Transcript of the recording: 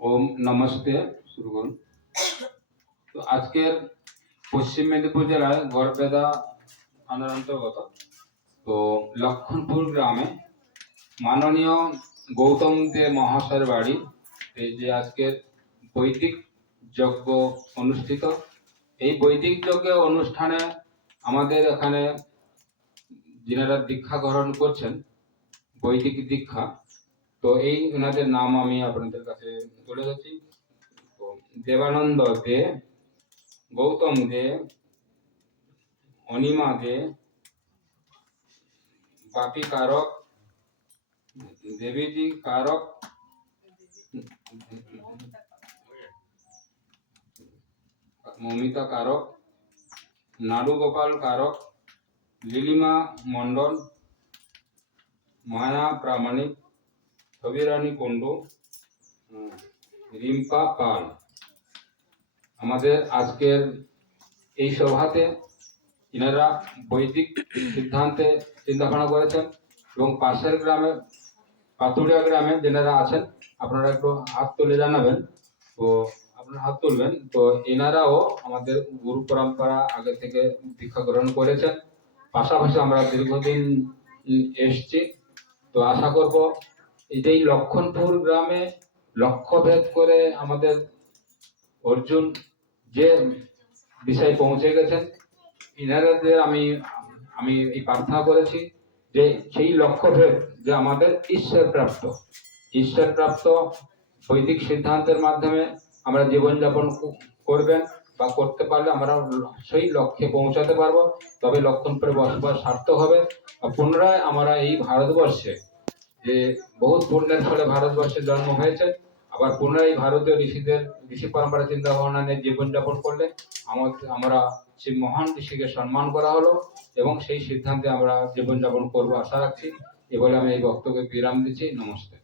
ওম নমস্তে। শুরু করুন। তো আজকের পশ্চিম মেদিনীপুর জেলার গড়বেতা থানার অন্তর্গত তো লক্ষণপুর গ্রামে মাননীয় গৌতম দে মহাশয়ের বাড়ি এই যে আজকের বৈদিক যজ্ঞ অনুষ্ঠিত। এই বৈদিক যজ্ঞ অনুষ্ঠানে আমাদের এখানে যিনারা দীক্ষা গ্রহণ করছেন বৈদিক দীক্ষা, তো এই ওনাদের নাম আমি আপনাদের কাছে তুলে ধরছি। তো দেবানন্দ দে, গৌতম দে, অনিমা দে, বাপি কারক, দেবীজি কারক, মমিতা কারক, নাড়ু গোপাল কারক, লিলিমা মন্ডল, মায়া প্রামাণিক, ছবিরানী কুণ্ডু, রিম্পা পাল। আমাদের আজকের এই সভাতে ইনারা বৈদিক সিদ্ধান্তে চিন্তাভাবনা করেছেন এবং পাশের গ্রামে পাতুড়িয়া গ্রামে যেনারা আছেন আপনারা একটু হাত তুলে জানাবেন। তো আপনারা হাত তুলবেন। তো এনারাও আমাদের গুরু পরম্পরা আগে থেকে দীক্ষা গ্রহণ করেছেন, পাশাপাশি আমরা দীর্ঘদিন এসছি। তো আশা করব এই যে লক্ষণপুর গ্রামে লক্ষ্যভেদ করে আমাদের অর্জুন যে বিষয়ে পৌঁছে গেছেন, ইনারাদের আমি এই প্রার্থনা করেছি যে সেই লক্ষ্যভেদ যে আমাদের ঈশ্বর প্রাপ্ত বৈদিক সিদ্ধান্তের মাধ্যমে আমরা জীবনযাপন করবেন বা করতে পারলে আমরা সেই লক্ষ্যে পৌঁছাতে পারবো। তবে লক্ষণপুরে বসবাস সার্থক হবে। পুনরায় আমরা এই ভারতবর্ষে যে বহুত পুণ্যের ফলে ভারতবর্ষে জন্ম হয়েছে, আবার পুনরায় ভারতীয় ঋষি পরম্পরা চিন্তা ভাবনা নিয়ে জীবনযাপন করলে আমরা সেই মহান ঋষিকে সম্মান করা হলো এবং সেই সিদ্ধান্তে আমরা জীবনযাপন করবো আশা রাখছি। এ বলে আমি এই বক্তব্যে বিরাম দিচ্ছি। নমস্তে।